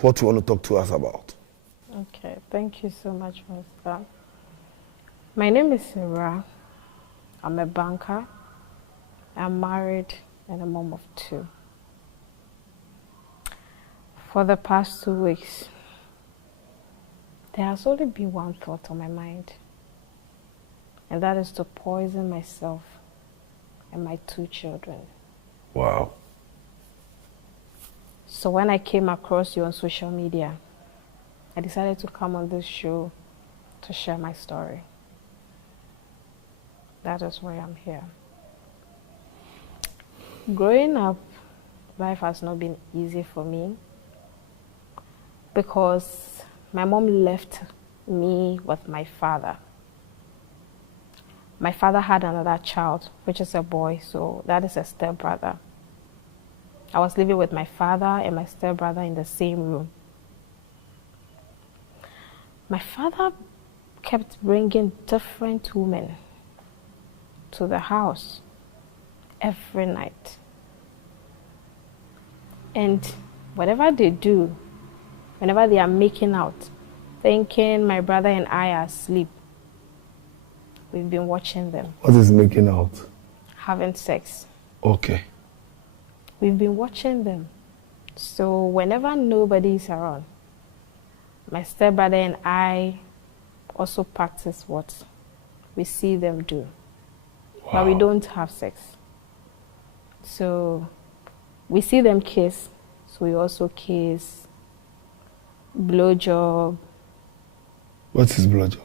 what you want to talk to us about. Okay, thank you so much for that. My name is Sarah. I'm a banker. I'm married and a mom of 2. For the past 2 weeks, there has only been one thought on my mind, and that is to poison myself and my 2 children. Wow. So when I came across you on social media, I decided to come on this show to share my story. That is why I'm here. Growing up, life has not been easy for me because my mom left me with my father. My father had another child, which is a boy, so that is a stepbrother. I was living with my father and my stepbrother in the same room. My father kept bringing different women to the house every night. And whatever they do, whenever they are making out, thinking my brother and I are asleep, we've been watching them. What is making out? Having sex. Okay. We've been watching them. So whenever nobody is around, my stepbrother and I also practice what we see them do. Wow. But we don't have sex. So we see them kiss, so we also kiss. Blowjob. What is blowjob?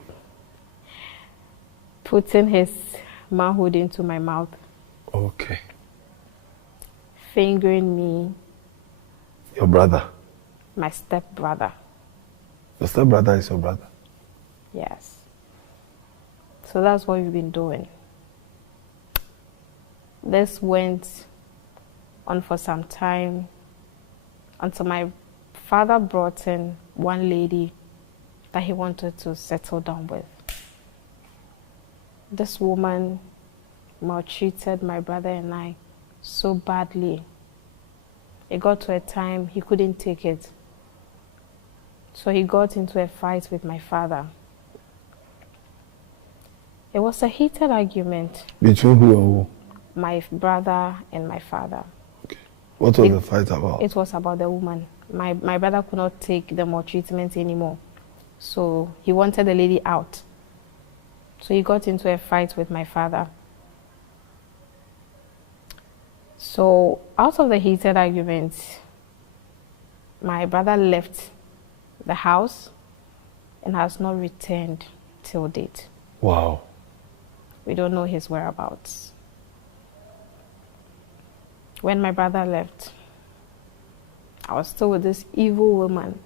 Putting his manhood into my mouth. Okay. Fingering me. Your brother? My stepbrother. Your stepbrother is your brother? Yes. So that's what we've been doing. This went on for some time until my father brought in one lady that he wanted to settle down with. This woman maltreated my brother and I so badly. It got to a time he couldn't take it. So he got into a fight with my father. It was a heated argument. Between who and who? My brother and my father. Okay. What was the fight about? It was about the woman. My brother could not take the maltreatment anymore. So he wanted the lady out. So he got into a fight with my father. So out of the heated argument, my brother left the house and has not returned till date. Wow. We don't know his whereabouts. When my brother left, I was still with this evil woman.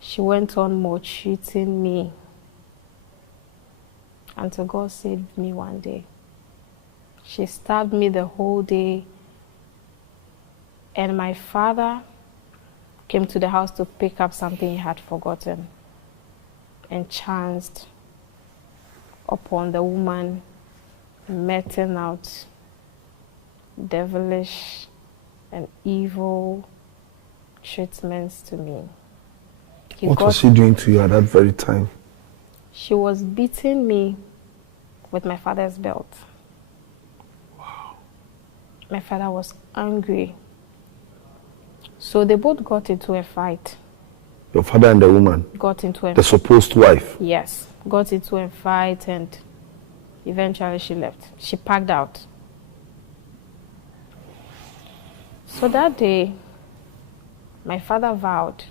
She went on maltreating me until God saved me one day. She stabbed me the whole day, and my father came to the house to pick up something he had forgotten and chanced upon the woman, meting out devilish and evil treatments to me. What was she doing to you at that very time? She was beating me with my father's belt. Wow. My father was angry. So they both got into a fight. Your father and the woman? Got into a the supposed wife? Yes. Got into a fight and eventually she left. She packed out. So that day, my father vowed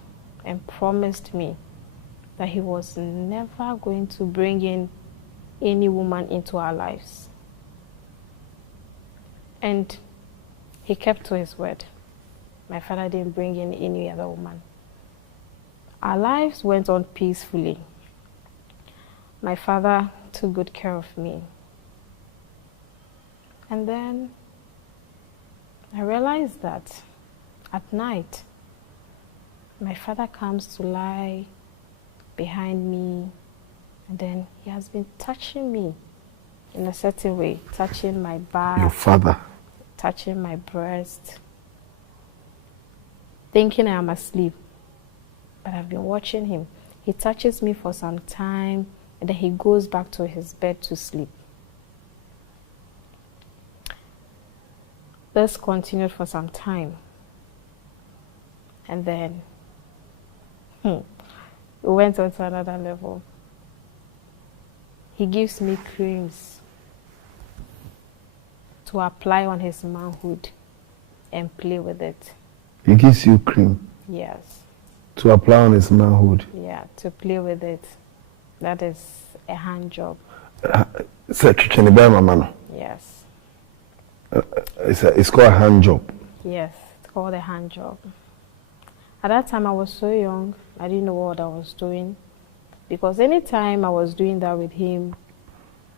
and promised me that he was never going to bring in any woman into our lives. And he kept to his word. My father didn't bring in any other woman. Our lives went on peacefully. My father took good care of me. And then I realized that at night, my father comes to lie behind me, and then he has been touching me in a certain way, touching my back. Your father? Touching my breast, thinking I am asleep. but I've been watching him. He touches me for some time, and then he goes back to his bed to sleep. This continued for some time. And then we went on to another level. He gives me creams to apply on his manhood and play with it. He gives you cream? Yes. To apply on his manhood? Yeah, to play with it. That is a hand job. Yes. It's called a hand job? Yes, it's called a hand job. At that time, I was so young, I didn't know what I was doing. Because anytime I was doing that with him,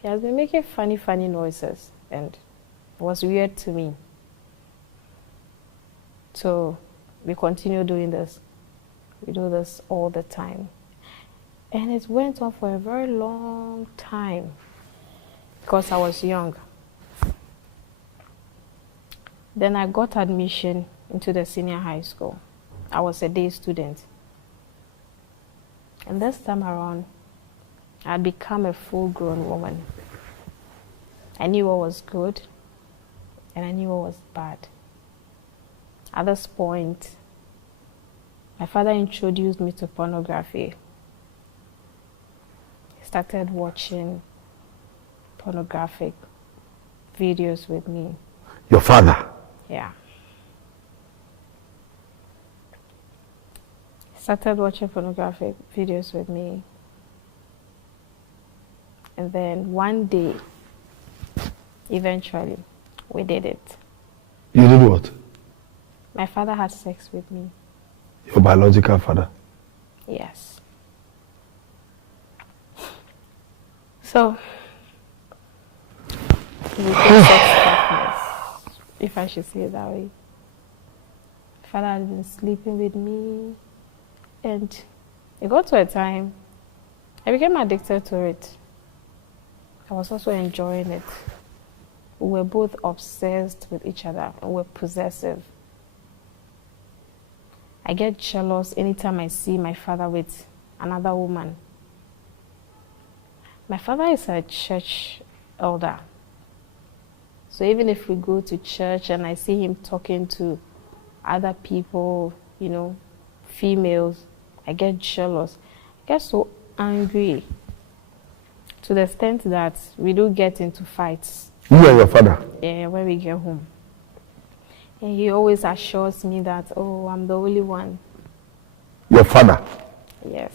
he has been making funny noises. And it was weird to me. So we continue doing this. We do this all the time. And it went on for a very long time because I was young. Then I got admission into the senior high school. I was a day student. And this time around, I'd become a full-grown woman. I knew what was good, and I knew what was bad. At this point, my father introduced me to pornography. He started watching pornographic videos with me. Your father? Yeah. He started watching pornographic videos with me. And then one day, eventually, we did it. You did what? My father had sex with me. Your biological father? Yes. So, we became sex partners, if I should say it that way. My father had been sleeping with me, and it got to a time I became addicted to it. I was also enjoying it. We were both obsessed with each other, and we were possessive. I get jealous anytime I see my father with another woman. My father is a church elder. So even if we go to church and I see him talking to other people, you know, females, I get jealous. I get so angry to the extent that we do get into fights. You and your father? Yeah, when we get home. And he always assures me that, oh, I'm the only one. Your father? Yes.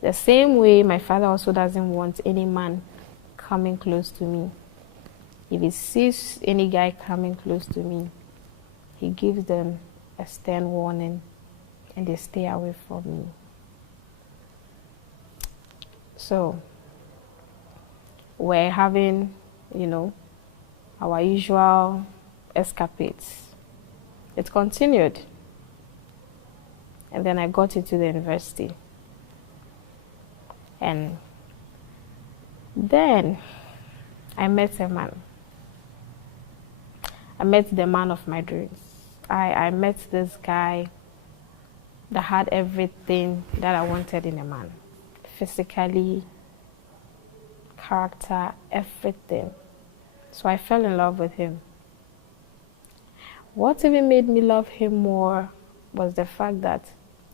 The same way my father also doesn't want any man coming close to me. If he sees any guy coming close to me, he gives them a stern warning and they stay away from me. So, we're having, you know, our usual escapades. It continued. And then I got into the university. And then I met a man. I met the man of my dreams. I met this guy that had everything that I wanted in a man. Physically, character, everything. So I fell in love with him. What even made me love him more was the fact that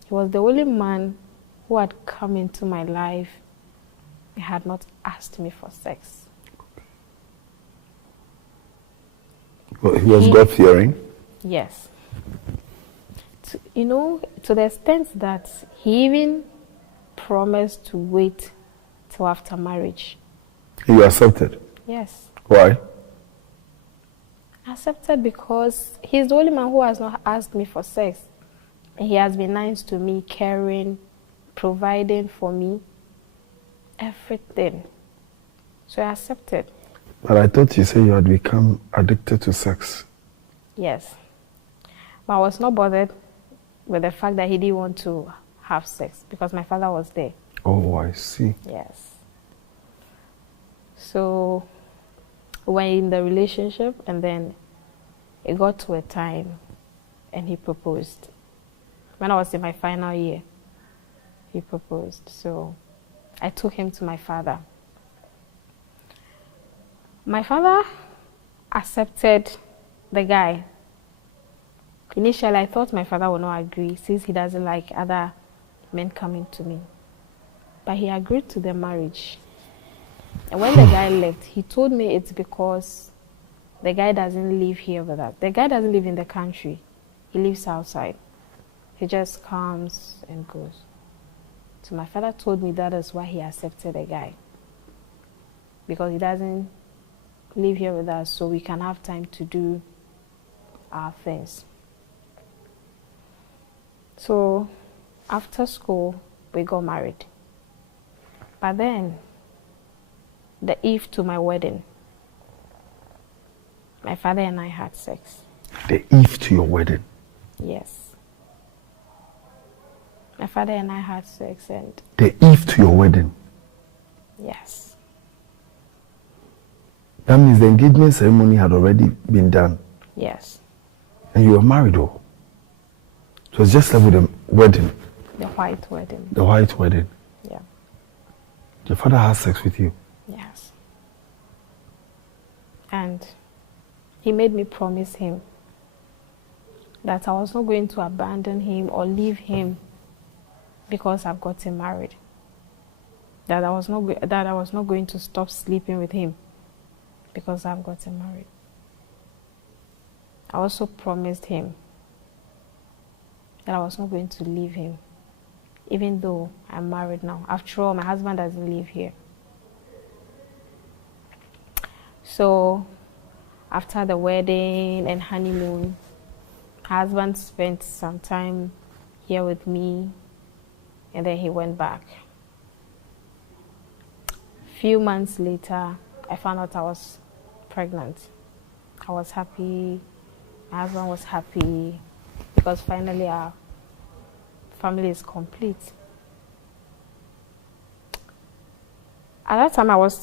he was the only man who had come into my life and had not asked me for sex. Well, he was God-fearing? Yes. To the extent that he even promised to wait till after marriage. You accepted? Yes. Why? Accepted because he's the only man who has not asked me for sex. And he has been nice to me, caring, providing for me, everything. So I accepted. But I thought you said you had become addicted to sex. Yes. But I was not bothered with the fact that he didn't want to have sex because my father was there. Oh, I see. Yes. So we were in the relationship and then it got to a time and he proposed. when I was in my final year, he proposed. So I took him to my father. My father accepted the guy. Initially, I thought my father would not agree since he doesn't like other men coming to me. But he agreed to the marriage. And when the guy left, he told me it's because the guy doesn't live here with us. The guy doesn't live in the country. He lives outside. He just comes and goes. So my father told me that is why he accepted the guy. Because he doesn't live here with us, so we can have time to do our things. So after school, we got married. But then, the eve to my wedding, my father and I had sex. The eve to your wedding? Yes. My father and I had sex and... The eve to your wedding? Yes. That means the engagement ceremony had already been done? Yes. And you were married, though? So it's just like with the wedding? The white wedding. The white wedding? Yeah. Your father had sex with you? Yes. And he made me promise him that I was not going to abandon him or leave him because I've gotten married. That I was not going to stop sleeping with him because I've gotten married. I also promised him that I was not going to leave him, even though I'm married now. After all, my husband doesn't live here. So, after the wedding and honeymoon, my husband spent some time here with me, and then he went back. A few months later, I found out I was pregnant. I was happy. My husband was happy because finally our family is complete. At that time, I was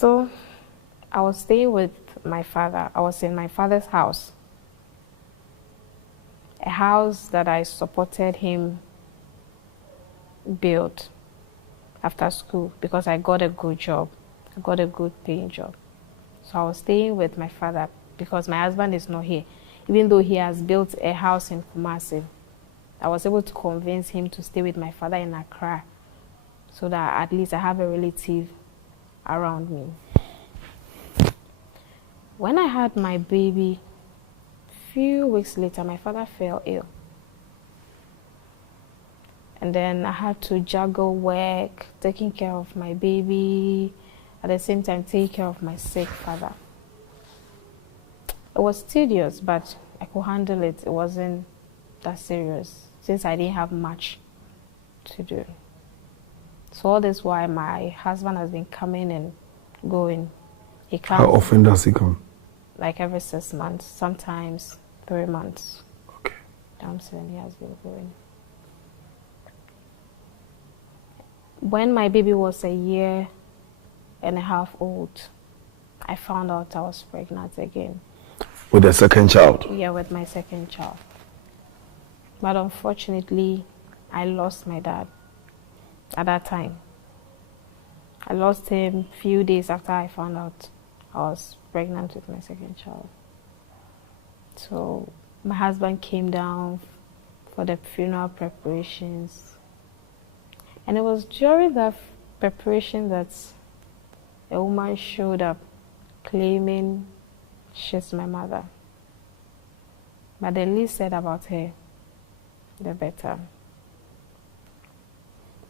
staying with my father. I was in my father's house, a house that I supported him build after school because I got a good job. I got a good paying job. So I was staying with my father because my husband is not here. Even though he has built a house in Kumasi, I was able to convince him to stay with my father in Accra so that at least I have a relative around me. When I had my baby, a few weeks later, my father fell ill. And then I had to juggle work, taking care of my baby, at the same time taking care of my sick father. It was tedious, but I could handle it. It wasn't that serious since I didn't have much to do. So all this while, my husband has been coming and going. He comes. How often does he come? Like every 6 months, sometimes 3 months. Okay. He has been going. When my baby was 1.5 years old, I found out I was pregnant again. With the second child? Yeah, with my second child. But unfortunately, I lost my dad at that time. I lost him a few days after I found out I was pregnant with my second child. So my husband came down for the funeral preparations. And it was during that preparation that a woman showed up claiming she's my mother. But the least said about her, the better.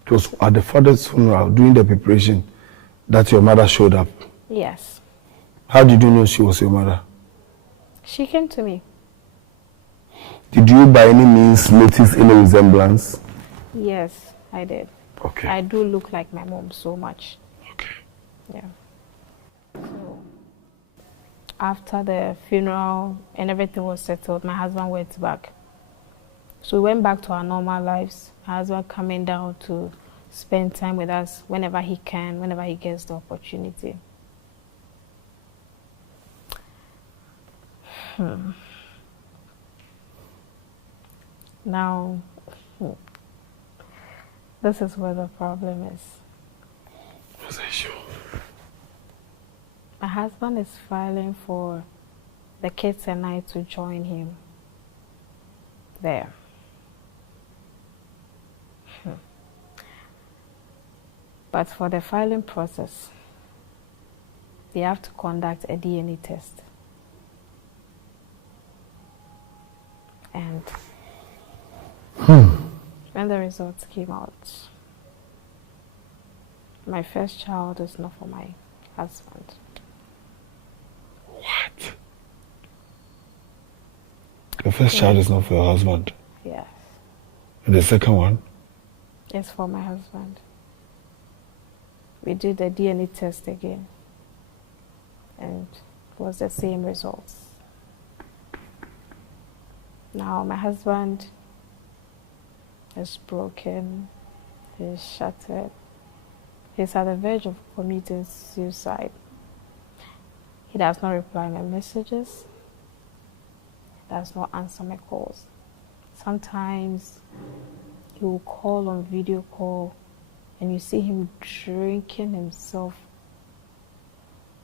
It was at the father's funeral, during the preparation, that your mother showed up? Yes. How did you know she was your mother? She came to me. Did you by any means notice any resemblance? Yes, I did. Okay. I do look like my mom so much. Okay. Yeah. So after the funeral and everything was settled, my husband went back. So we went back to our normal lives. My husband coming down to spend time with us whenever he can, whenever he gets the opportunity. Now, This is where the problem is. What's the issue? My husband is filing for the kids and I to join him there. But for the filing process, they have to conduct a DNA test. And when the results came out, my first child is not for my husband. What? The first child is not for your husband? Yes. And the second one? It's for my husband. We did the DNA test again, and it was the same results. Now my husband is broken, he's shattered, he's at the verge of committing suicide. He does not reply my messages, he does not answer my calls. Sometimes he will call on video call and you see him drinking himself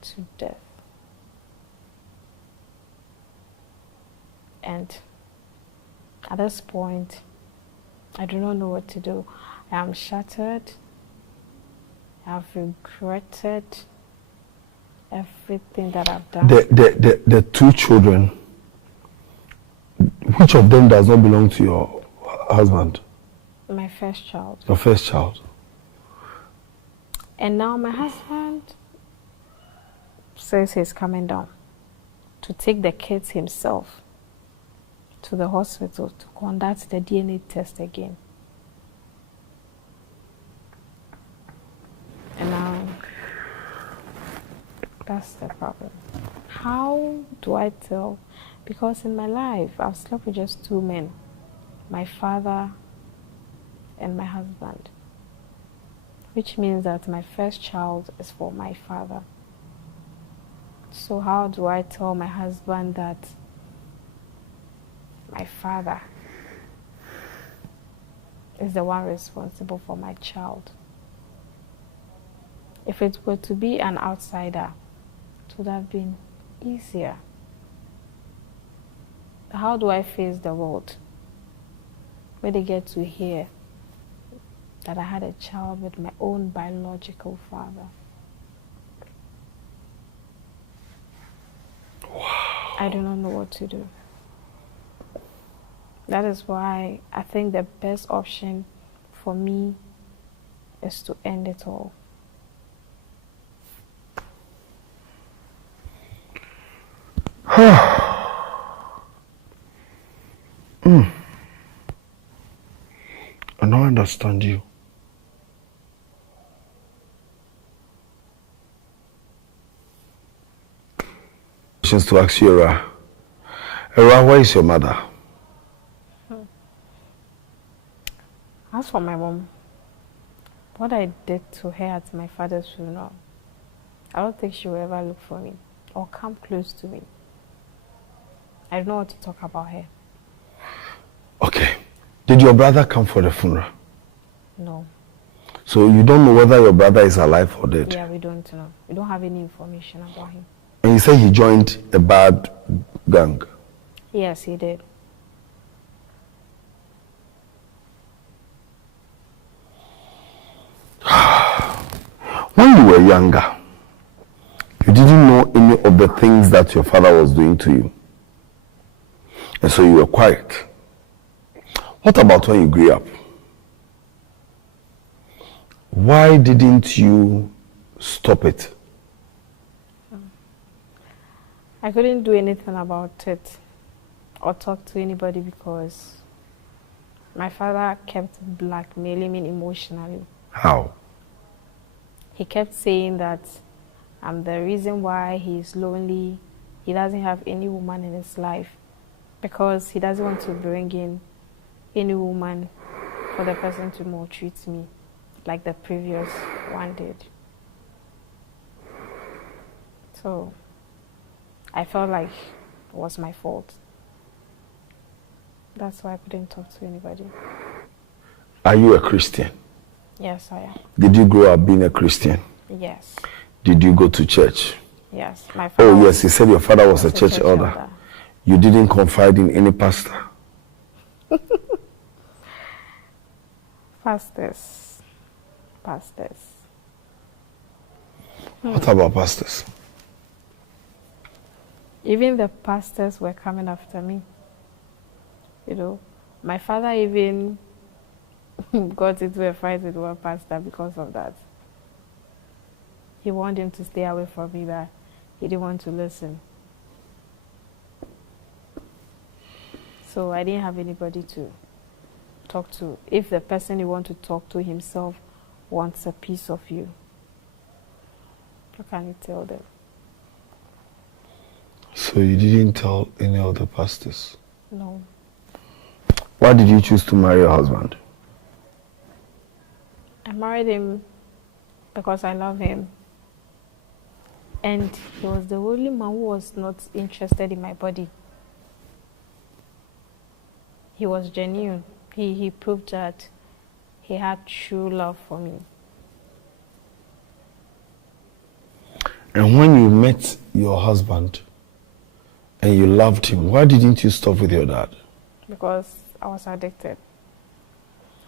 to death. And at this point, I do not know what to do. I am shattered. I have regretted everything that I've done. The two children, which of them does not belong to your husband? My first child. Your first child. And now my husband says he's coming down to take the kids himself to the hospital to conduct the DNA test again. And now that's the problem. How do I tell? Because in my life, I've slept with just two men, my father and my husband, which means that my first child is for my father. So how do I tell my husband that my father is the one responsible for my child? If it were to be an outsider, it would have been easier. How do I face the world where they get to hear that I had a child with my own biological father? Wow. I do not know what to do. That is why I think the best option for me is to end it all. I don't understand you. Questions to ask you, Era. Era, where is your mother? As for my mom, what I did to her at my father's funeral, I don't think she will ever look for me or come close to me. I don't know what to talk about her. Okay. Did your brother come for the funeral? No. So you don't know whether your brother is alive or dead? Yeah, we don't know. We don't have any information about him. And you say he joined a bad gang? Yes, he did. When you were younger, you didn't know any of the things that your father was doing to you. And so you were quiet. What about when you grew up? Why didn't you stop it? I couldn't do anything about it or talk to anybody because my father kept blackmailing me emotionally. How? He kept saying that I'm the reason why he's lonely. He doesn't have any woman in his life because he doesn't want to bring in any woman for the person to maltreat me like the previous one did. So I felt like it was my fault. That's why I couldn't talk to anybody. Are you a Christian? Yes, I am. Did you grow up being a Christian? Yes. Did you go to church? Yes. My father. Oh, yes, you said your father was a church elder. You didn't confide in any pastor? Pastors. What about pastors? Even the pastors were coming after me. You know, my father even got into a fight with one pastor because of that. He wanted him to stay away from me, but he didn't want to listen. So I didn't have anybody to talk to. If the person you want to talk to himself wants a piece of you, how can you tell them? So you didn't tell any other pastors? No. Why did you choose to marry your husband? I married him because I love him. And he was the only man who was not interested in my body. He was genuine. He proved that he had true love for me. And when you met your husband and you loved him, why didn't you stop with your dad? Because I was addicted.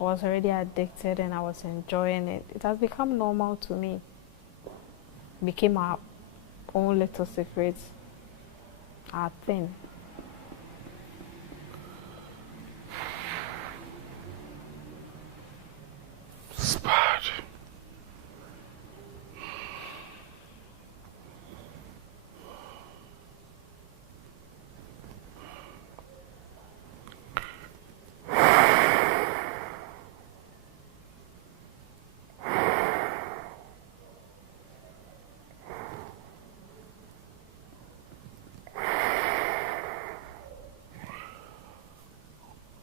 I was already addicted and I was enjoying it. It has become normal to me. It became our own little secret, our thing. It's bad.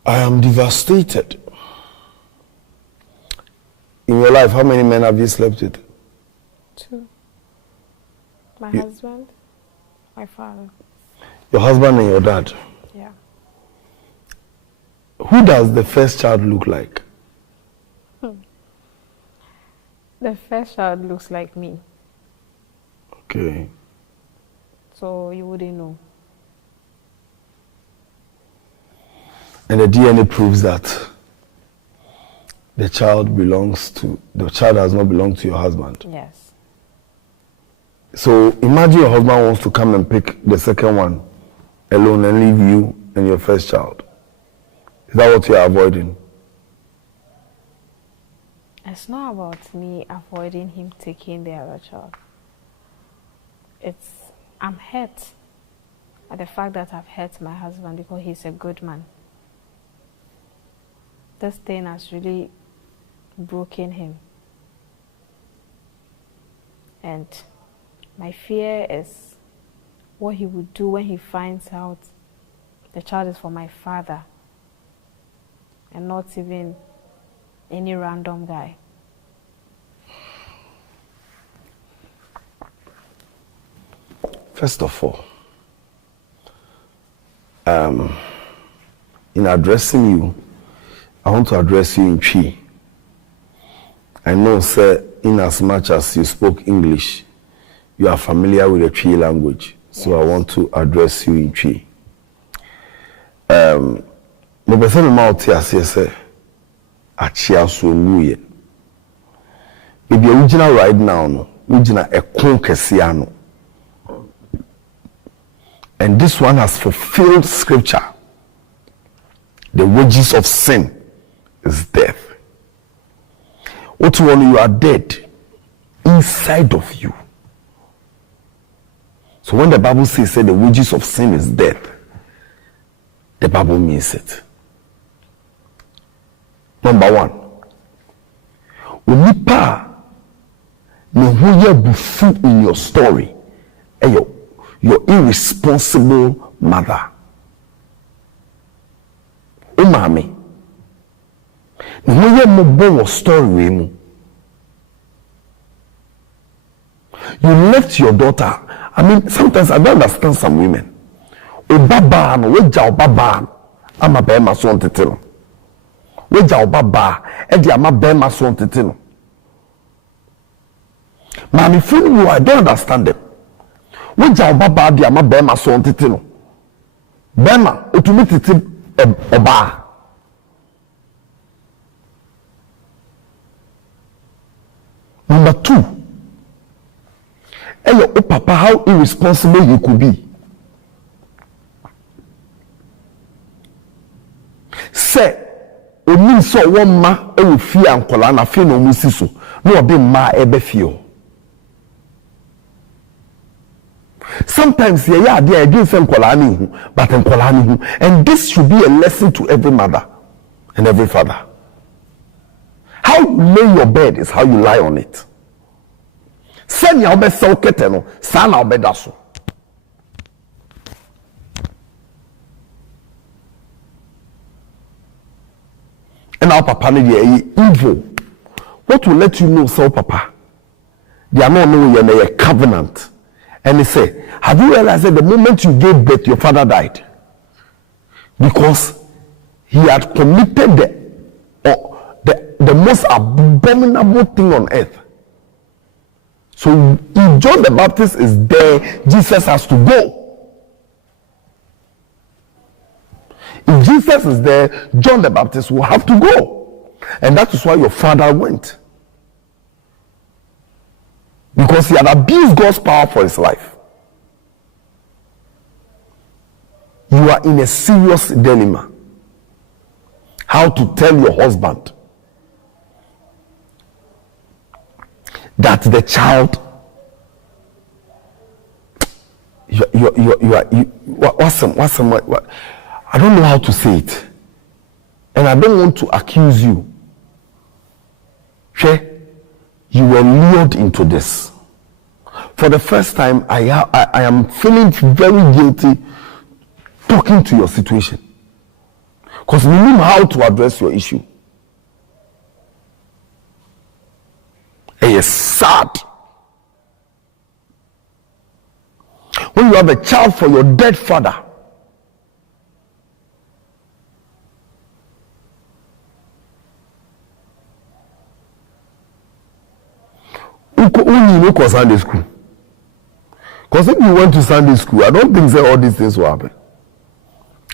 I am devastated. In your life, how many men have you slept with? 2. My husband, my father. Your husband and your dad? Yeah. Who does the first child look like? The first child looks like me. Okay. So you wouldn't know. And the DNA proves that the child does not belong to your husband. Yes. So imagine your husband wants to come and pick the second one alone and leave you and your first child. Is that what you are avoiding? It's not about me avoiding him taking the other child. I'm hurt at the fact that I've hurt my husband because he's a good man. This thing has really broken him. And my fear is what he would do when he finds out the child is for my father and not even any random guy. First of all, in addressing you, I want to address you in Twi. I know, sir, in as much as you spoke English, you are familiar with the Twi language. So yes. I want to address you in Twi. Me pese me ma oti ase se achia so nguye. Bibi ugina right now no, ugina ekon kese ano. And this one has fulfilled scripture. The wages of sin is death. What one you are dead inside of you. So when the Bible says the wages of sin is death, the Bible means it. Number 1. Unipa no who bufu in your story. Your irresponsible mother. Umami. No who mo story mu. You left your daughter. I mean, sometimes I don't understand some women. Obaba no weja obaba ama be ma so ntete no. Weja obaba e di ama bema so ntete no mami fun you I don't understand them we ja obaba di ama bema so ntete no bema otumi tete oba number 2 your papa how irresponsible you could be say onim so won ma e wo fie ankola na fe no mu siso no obi ma e be fie sometimes yeah they dey say ankola ni hu but ankola ni hu and this should be a lesson to every mother and every father. How you lay your bed is how you lie on it. Send your best so keteno sana obedaso. And our papa ne evil. What will let you know so papa? They are not knowing a covenant. And they say, have you realized that the moment you gave birth, your father died? Because he had committed the most abominable thing on earth. So if John the Baptist is there, Jesus has to go. If Jesus is there, John the Baptist will have to go. And that is why your father went. Because he had abused God's power for his life. You are in a serious dilemma. How to tell your husband that the child what I don't know how to say it, and I don't want to accuse you. Okay? You were lured into this. For the first time, I am feeling very guilty talking to your situation, because we know how to address your issue. It is sad when you have a child for your dead father. You go Sunday school. Because if you went to Sunday school, I don't think all these things will happen.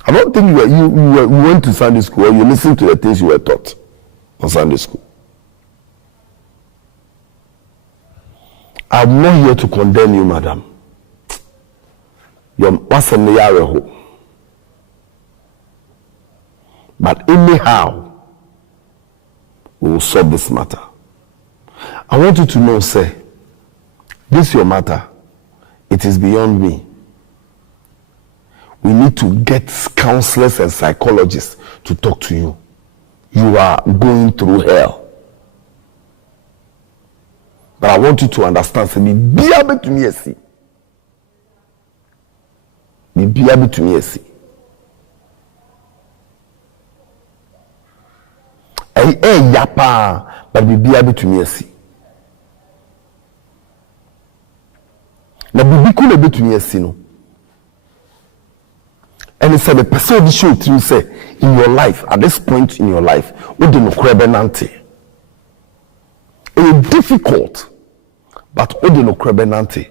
I don't think you went to Sunday school or you listened to the things you were taught on Sunday school. I'm not here to condemn you, madam. You're but anyhow, we will solve this matter. I want you to know, sir, this is your matter. It is beyond me. We need to get counselors and psychologists to talk to you. You are going through hell. But I want you to understand, say, be able to me see. Be able to me see. Yapa, but be able to me see. Na bibi ku na betumi asi no. And it's the person who show to you say in your life, at this point in your life, what do you crebenante? It's difficult, but what do you crebenante?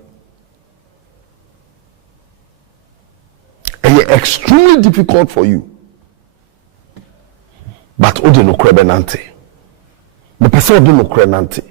And it's extremely difficult for you, but what do you crebenante? The person who do no crebenante.